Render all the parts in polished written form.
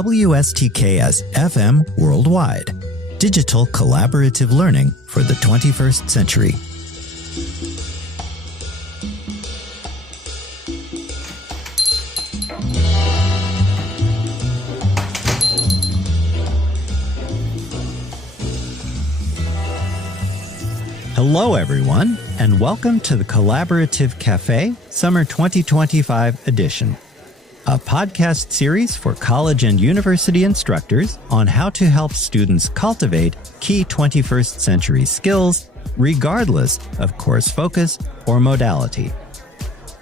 WSTKS-FM Worldwide. Digital collaborative learning for the 21st century. Hello, everyone, and welcome to the Collaborative Café Summer 2025 edition, a podcast series for college and university instructors on how to help students cultivate key 21st century skills, regardless of course focus or modality.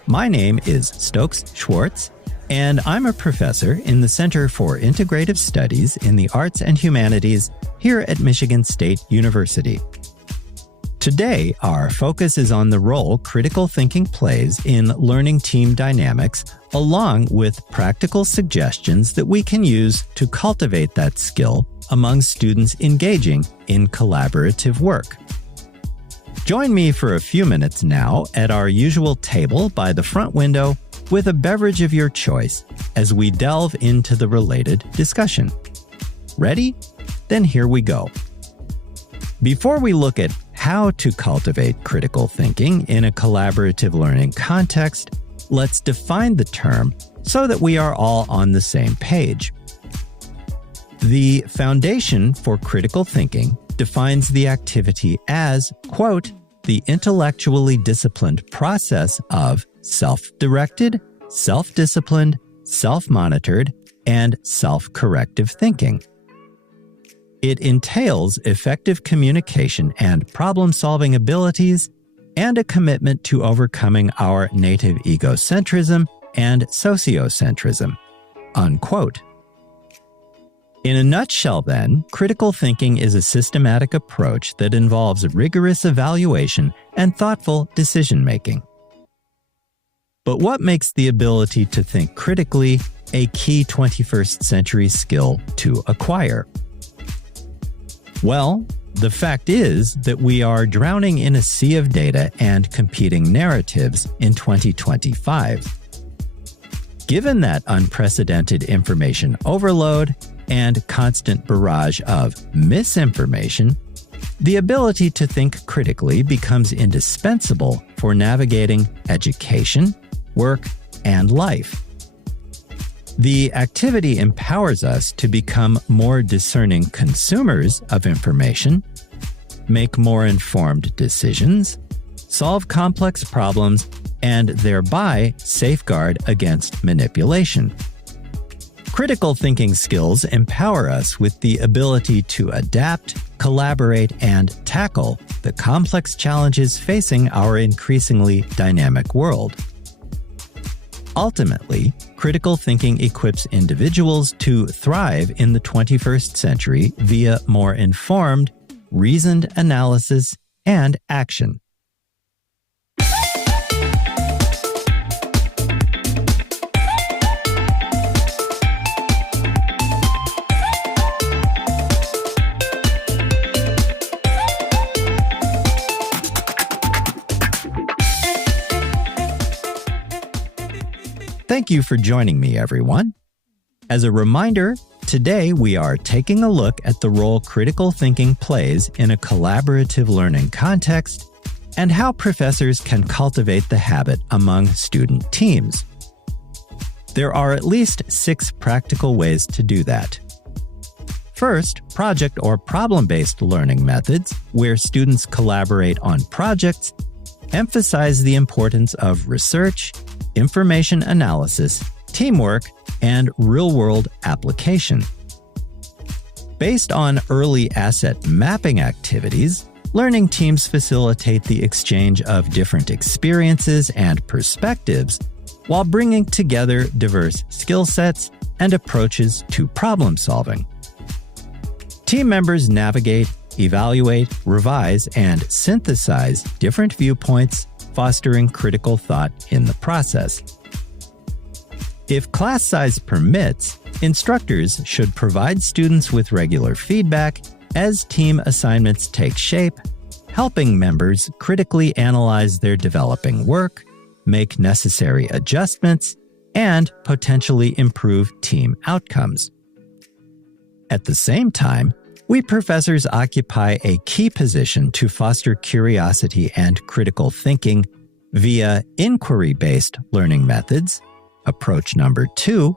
My name is Stokes Schwartz, and I'm a professor in the Center for Integrative Studies in the Arts and Humanities here at Michigan State University. Today, our focus is on the role critical thinking plays in learning team dynamics, along with practical suggestions that we can use to cultivate that skill among students engaging in collaborative work. Join me for a few minutes now at our usual table by the front window with a beverage of your choice as we delve into the related discussion. Ready? Then here we go. Before we look at how to cultivate critical thinking in a collaborative learning context, let's define the term so that we are all on the same page. The foundation for critical thinking defines the activity as, quote, the intellectually disciplined process of self-directed, self-disciplined, self-monitored, and self-corrective thinking. It entails effective communication and problem-solving abilities and a commitment to overcoming our native egocentrism and sociocentrism, unquote. In a nutshell, then, critical thinking is a systematic approach that involves rigorous evaluation and thoughtful decision-making. But what makes the ability to think critically a key 21st century skill to acquire? Well, the fact is that we are drowning in a sea of data and competing narratives in 2025. Given that unprecedented information overload and constant barrage of misinformation, the ability to think critically becomes indispensable for navigating education, work, and life. The activity empowers us to become more discerning consumers of information, make more informed decisions, solve complex problems, and thereby safeguard against manipulation. Critical thinking skills empower us with the ability to adapt, collaborate, and tackle the complex challenges facing our increasingly dynamic world. Ultimately, critical thinking equips individuals to thrive in the 21st century via more informed, reasoned analysis and action. Thank you for joining me, everyone. As a reminder, today we are taking a look at the role critical thinking plays in a collaborative learning context and how professors can cultivate the habit among student teams. There are at least 6 practical ways to do that. First, project or problem-based learning methods, where students collaborate on projects, emphasize the importance of research, information analysis, teamwork, and real-world application. Based on early asset mapping activities, learning teams facilitate the exchange of different experiences and perspectives while bringing together diverse skill sets and approaches to problem solving. Team members navigate, evaluate, revise, and synthesize different viewpoints, fostering critical thought in the process. If class size permits, instructors should provide students with regular feedback as team assignments take shape, helping members critically analyze their developing work, make necessary adjustments, and potentially improve team outcomes. At the same time, we professors occupy a key position to foster curiosity and critical thinking via inquiry-based learning methods, approach number 2,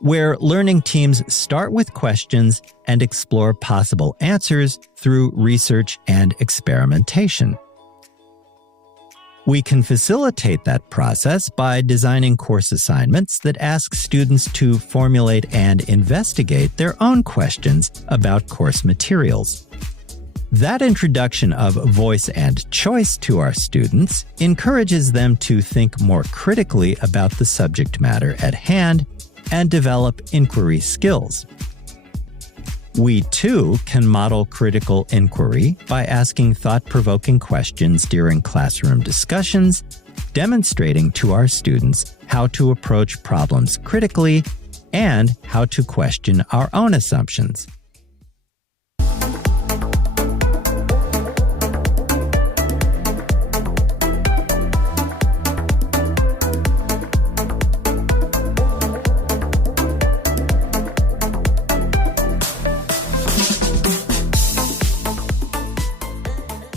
where learning teams start with questions and explore possible answers through research and experimentation. We can facilitate that process by designing course assignments that ask students to formulate and investigate their own questions about course materials. That introduction of voice and choice to our students encourages them to think more critically about the subject matter at hand and develop inquiry skills. We, too, can model critical inquiry by asking thought-provoking questions during classroom discussions, demonstrating to our students how to approach problems critically and how to question our own assumptions.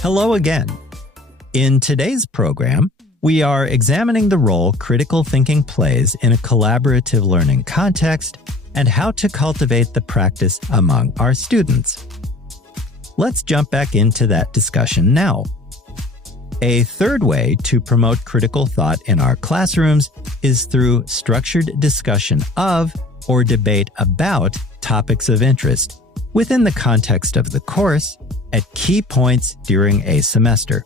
Hello again. In today's program, we are examining the role critical thinking plays in a collaborative learning context and how to cultivate the practice among our students. Let's jump back into that discussion now. A third way to promote critical thought in our classrooms is through structured discussion of or debate about topics of interest within the context of the course at key points during a semester.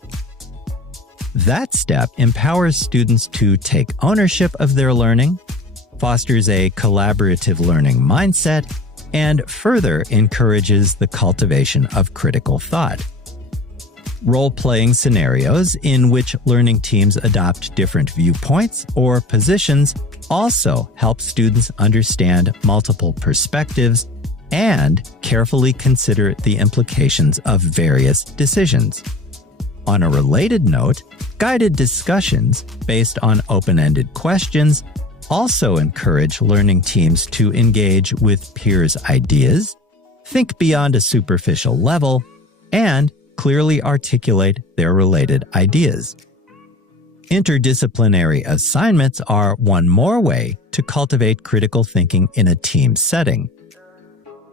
That step empowers students to take ownership of their learning, fosters a collaborative learning mindset, and further encourages the cultivation of critical thought. Role-playing scenarios in which learning teams adopt different viewpoints or positions also help students understand multiple perspectives and carefully consider the implications of various decisions. On a related note, guided discussions based on open-ended questions also encourage learning teams to engage with peers' ideas, think beyond a superficial level, and clearly articulate their related ideas. Interdisciplinary assignments are one more way to cultivate critical thinking in a team setting.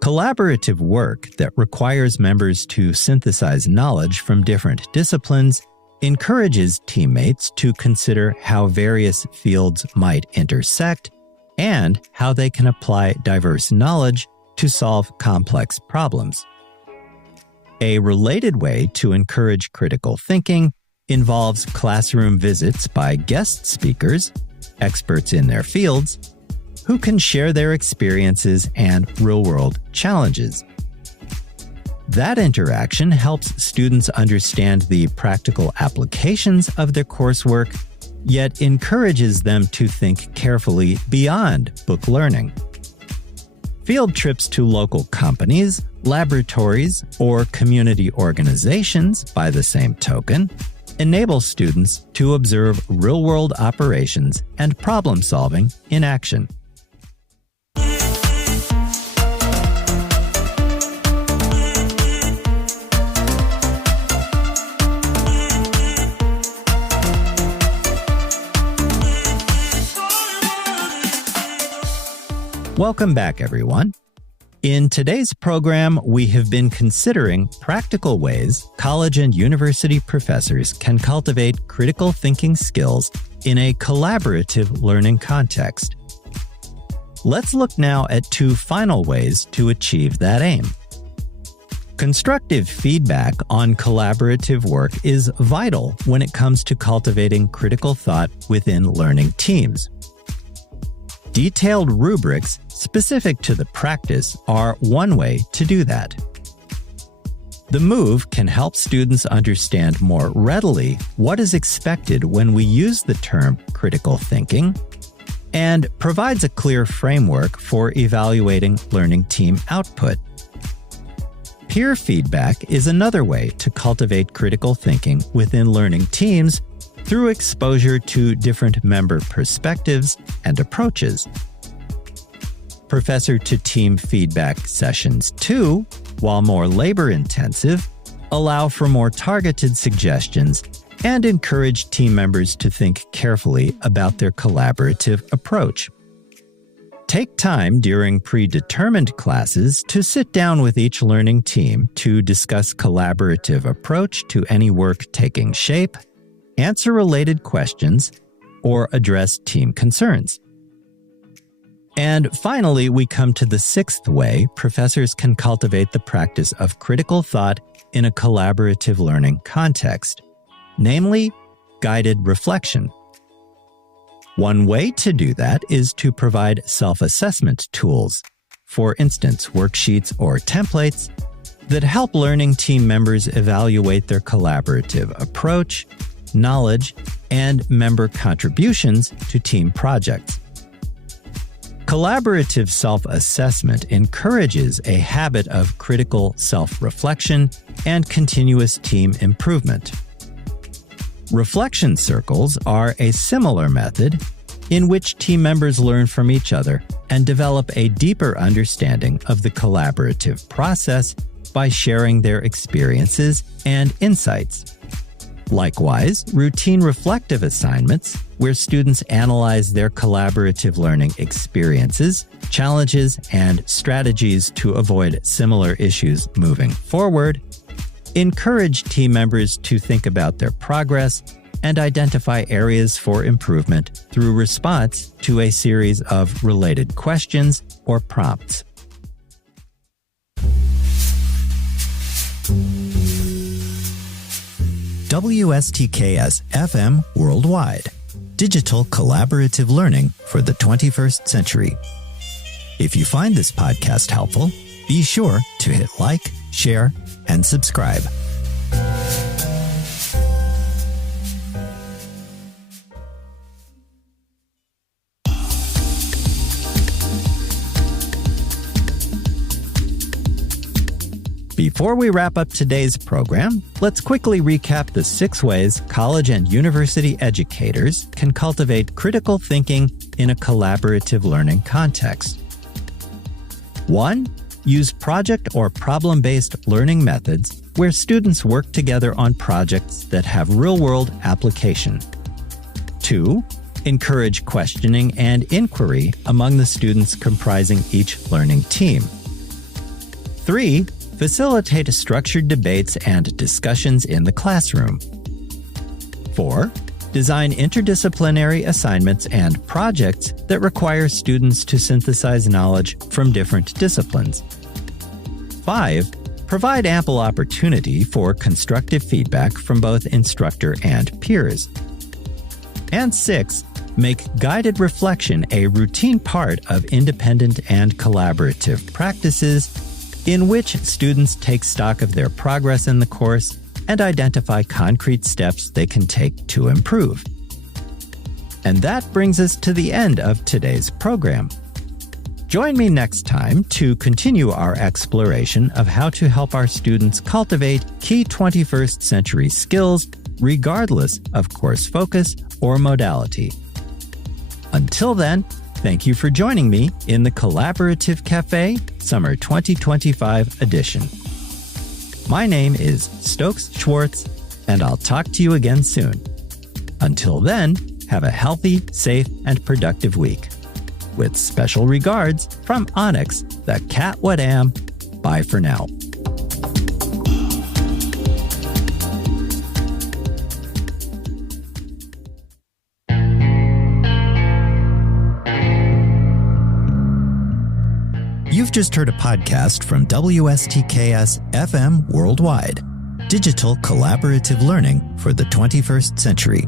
Collaborative work that requires members to synthesize knowledge from different disciplines encourages teammates to consider how various fields might intersect and how they can apply diverse knowledge to solve complex problems. A related way to encourage critical thinking involves classroom visits by guest speakers, experts in their fields, who can share their experiences and real-world challenges. That interaction helps students understand the practical applications of their coursework, yet encourages them to think carefully beyond book learning. Field trips to local companies, laboratories, or community organizations, by the same token, enable students to observe real-world operations and problem-solving in action. Welcome back, everyone. In today's program, we have been considering practical ways college and university professors can cultivate critical thinking skills in a collaborative learning context. Let's look now at two final ways to achieve that aim. Constructive feedback on collaborative work is vital when it comes to cultivating critical thought within learning teams. Detailed rubrics specific to the practice are one way to do that. The move can help students understand more readily what is expected when we use the term critical thinking, and provides a clear framework for evaluating learning team output. Peer feedback is another way to cultivate critical thinking within learning teams through exposure to different member perspectives and approaches. professor-to-team feedback sessions 2, while more labor-intensive, allow for more targeted suggestions and encourage team members to think carefully about their collaborative approach. Take time during predetermined classes to sit down with each learning team to discuss collaborative approach to any work taking shape, answer related questions, or address team concerns. And finally, we come to the 6th way professors can cultivate the practice of critical thought in a collaborative learning context, namely, guided reflection. One way to do that is to provide self-assessment tools, for instance, worksheets or templates, that help learning team members evaluate their collaborative approach, knowledge, and member contributions to team projects. Collaborative self-assessment encourages a habit of critical self-reflection and continuous team improvement. Reflection circles are a similar method in which team members learn from each other and develop a deeper understanding of the collaborative process by sharing their experiences and insights. Likewise, routine reflective assignments, where students analyze their collaborative learning experiences, challenges, and strategies to avoid similar issues moving forward, encourage team members to think about their progress and identify areas for improvement through response to a series of related questions or prompts. WSTKS-FM Worldwide. Digital collaborative learning for the 21st century. If you find this podcast helpful, be sure to hit like, share, and subscribe. Before we wrap up today's program, let's quickly recap the 6 ways college and university educators can cultivate critical thinking in a collaborative learning context. 1. Use project or problem-based learning methods where students work together on projects that have real-world application. 2. Encourage questioning and inquiry among the students comprising each learning team. 3. Facilitate structured debates and discussions in the classroom. 4. Design interdisciplinary assignments and projects that require students to synthesize knowledge from different disciplines. 5. Provide ample opportunity for constructive feedback from both instructor and peers. And 6. Make guided reflection a routine part of independent and collaborative practices in which students take stock of their progress in the course and identify concrete steps they can take to improve. And that brings us to the end of today's program. Join me next time to continue our exploration of how to help our students cultivate key 21st century skills regardless of course focus or modality. Until then, thank you for joining me in the Collaborative Café Summer 2025 edition. My name is Stokes Schwartz, and I'll talk to you again soon. Until then, have a healthy, safe, and productive week. With special regards from Onyx, the cat what am. Bye for now. You've just heard a podcast from WSTKS-FM Worldwide. Digital collaborative learning for the 21st century.